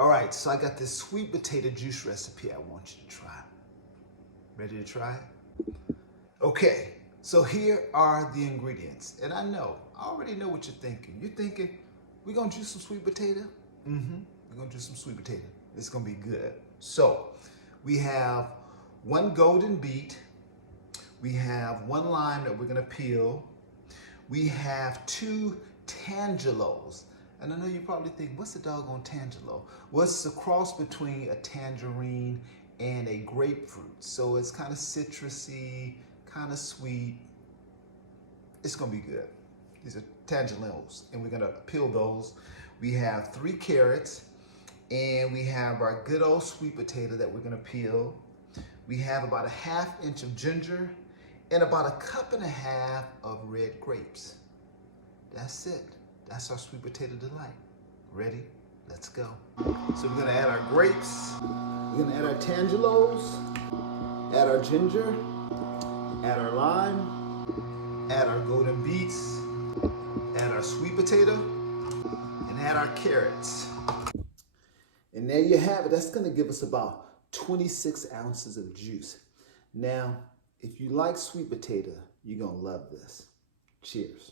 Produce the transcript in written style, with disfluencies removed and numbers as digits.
All right, so I got this sweet potato juice recipe I want you to try. Ready to try it? Okay, so here are the ingredients. And I already know what you're thinking. You're thinking, we're gonna juice some sweet potato? We're gonna juice some sweet potato. It's gonna be good. So, we have 1 golden beet. We have 1 lime that we're gonna peel. We have 2 tangelos. And I know you probably think, what's a doggone tangelo? Well, it's a cross between a tangerine and a grapefruit. So it's kind of citrusy, kind of sweet. It's gonna be good. These are tangelos, and we're gonna peel those. We have 3 carrots, and we have our good old sweet potato that we're gonna peel. We have about 1/2 inch of ginger and about 1.5 cups of red grapes. That's it. That's our sweet potato delight. Ready? Let's go. So we're gonna add our grapes. We're gonna add our tangelos, add our ginger, add our lime, add our golden beets, add our sweet potato, and add our carrots. And there you have it. That's gonna give us about 26 ounces of juice. Now, if you like sweet potato, you're gonna love this. Cheers.